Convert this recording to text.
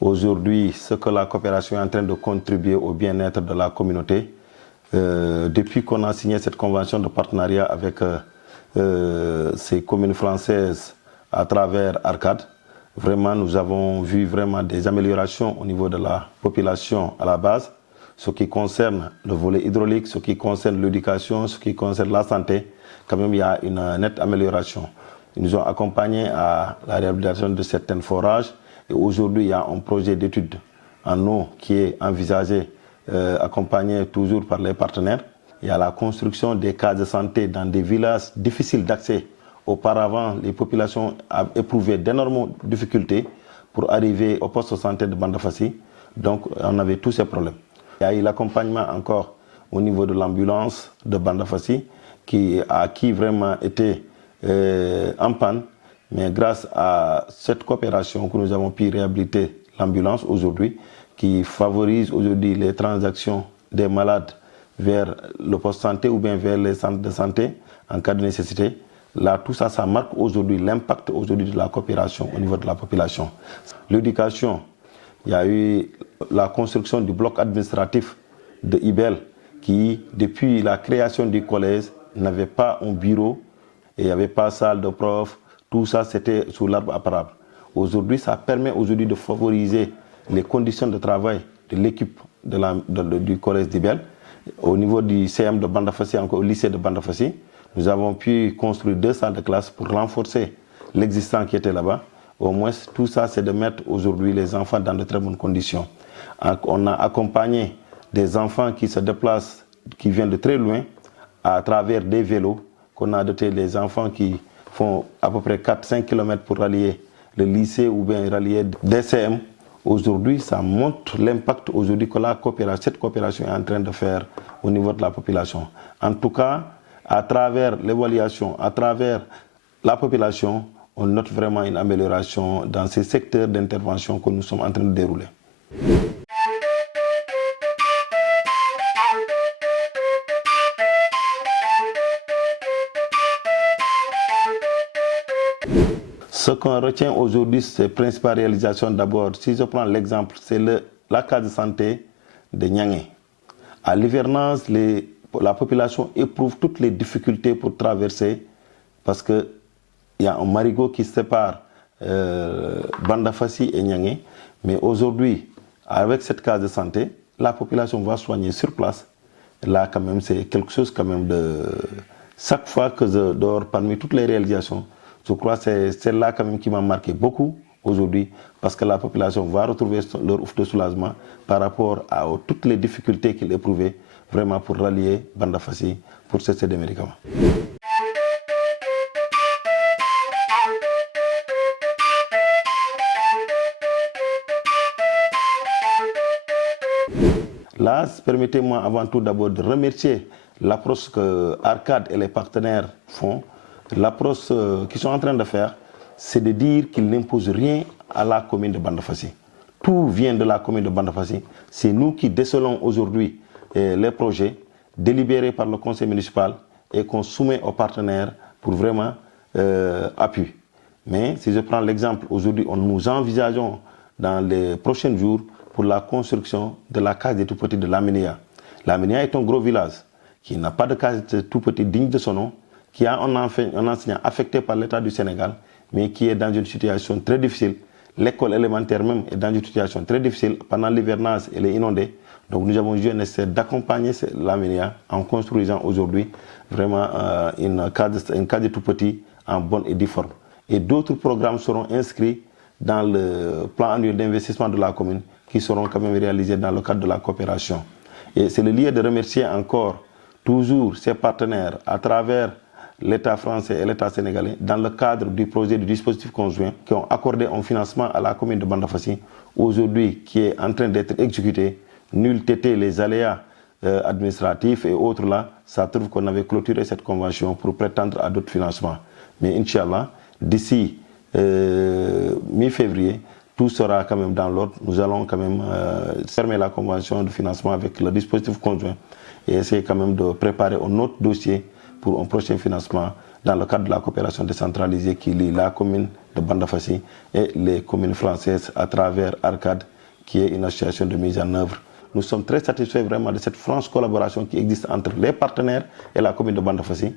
Aujourd'hui, ce que la coopération est en train de contribuer au bien-être de la communauté, depuis qu'on a signé cette convention de partenariat avec ces communes françaises à travers Arcade, vraiment nous avons vu vraiment des améliorations au niveau de la population à la base, ce qui concerne le volet hydraulique, ce qui concerne l'éducation, ce qui concerne la santé, quand même il y a une nette amélioration. Ils nous ont accompagnés à la réhabilitation de certains forages. Et aujourd'hui, il y a un projet d'étude en eau qui est envisagé, accompagné toujours par les partenaires. Il y a la construction des cases de santé dans des villages difficiles d'accès. Auparavant, les populations ont éprouvé d'énormes difficultés pour arriver au poste de santé de Bandafassi. Donc, on avait tous ces problèmes. Il y a eu l'accompagnement encore au niveau de l'ambulance de Bandafassi qui vraiment été en panne. Mais grâce à cette coopération que nous avons pu réhabiliter l'ambulance aujourd'hui, qui favorise aujourd'hui les transactions des malades vers le poste de santé ou bien vers les centres de santé en cas de nécessité. Là, tout ça, ça marque aujourd'hui l'impact aujourd'hui de la coopération au niveau de la population. L'éducation, il y a eu la construction du bloc administratif de Ibel qui, depuis la création du collège, n'avait pas un bureau et il n'y avait pas de salle de prof. Tout ça, c'était sous l'arbre à parable. Aujourd'hui, ça permet aujourd'hui de favoriser les conditions de travail de l'équipe du collège d'Ibel. Au niveau du CM de Bandafassi, encore au lycée de Bandafassi, nous avons pu construire 2 salles de classe pour renforcer l'existant qui était là-bas. Au moins, tout ça, c'est de mettre aujourd'hui les enfants dans de très bonnes conditions. On a accompagné des enfants qui se déplacent, qui viennent de très loin, à travers des vélos, qu'on a doté des enfants qui font à peu près 4-5 km pour rallier le lycée ou bien rallier des CM. Aujourd'hui, ça montre l'impact aujourd'hui que cette coopération est en train de faire au niveau de la population. En tout cas, à travers l'évaluation, à travers la population, on note vraiment une amélioration dans ces secteurs d'intervention que nous sommes en train de dérouler. Ce qu'on retient aujourd'hui, c'est la principale réalisation d'abord. Si je prends l'exemple, c'est la case de santé de Niangé. À l'hivernage, la population éprouve toutes les difficultés pour traverser parce qu'il y a un marigot qui sépare Bandafassi et Niangé. Mais aujourd'hui, avec cette case de santé, la population va soigner sur place. Là, quand même, c'est quelque chose quand même de... Chaque fois que je dors parmi toutes les réalisations, je crois que c'est là quand même qui m'a marqué beaucoup aujourd'hui parce que la population va retrouver leur ouf de soulagement par rapport à toutes les difficultés qu'ils éprouvaient vraiment pour rallier Bandafassi pour cesser des médicaments. Là, permettez-moi avant tout d'abord de remercier l'approche que Arcade et les partenaires font. L'approche qu'ils sont en train de faire, c'est de dire qu'ils n'imposent rien à la commune de Bandafassi. Tout vient de la commune de Bandafassi. C'est nous qui décelons aujourd'hui les projets délibérés par le conseil municipal et qu'on soumet aux partenaires pour vraiment appui. Mais si je prends l'exemple, aujourd'hui, nous envisageons dans les prochains jours pour la construction de la case des tout-petits de Laminia. Laminia est un gros village qui n'a pas de case de tout-petits digne de son nom, qui a un enseignant affecté par l'État du Sénégal, mais qui est dans une situation très difficile. L'école élémentaire même est dans une situation très difficile. Pendant l'hivernage, elle est inondée. Donc nous avons eu nécessaire d'accompagner l'Aminia en construisant aujourd'hui vraiment une case de tout-petits en bonne et due forme. Et d'autres programmes seront inscrits dans le plan annuel d'investissement de la commune qui seront quand même réalisés dans le cadre de la coopération. Et c'est le lieu de remercier encore toujours ses partenaires à travers l'État français et l'État sénégalais dans le cadre du projet du dispositif conjoint qui ont accordé un financement à la commune de Bandafassi aujourd'hui qui est en train d'être exécuté. Nul t'était les aléas administratifs et autres là, ça trouve qu'on avait clôturé cette convention pour prétendre à d'autres financements. Mais Inch'Allah, d'ici mi-février, tout sera quand même dans l'ordre. Nous allons quand même fermer la convention de financement avec le dispositif conjoint et essayer quand même de préparer un autre dossier pour un prochain financement dans le cadre de la coopération décentralisée qui lie la commune de Bandafassi et les communes françaises à travers Arcade, qui est une association de mise en œuvre. Nous sommes très satisfaits vraiment de cette franche collaboration qui existe entre les partenaires et la commune de Bandafassi.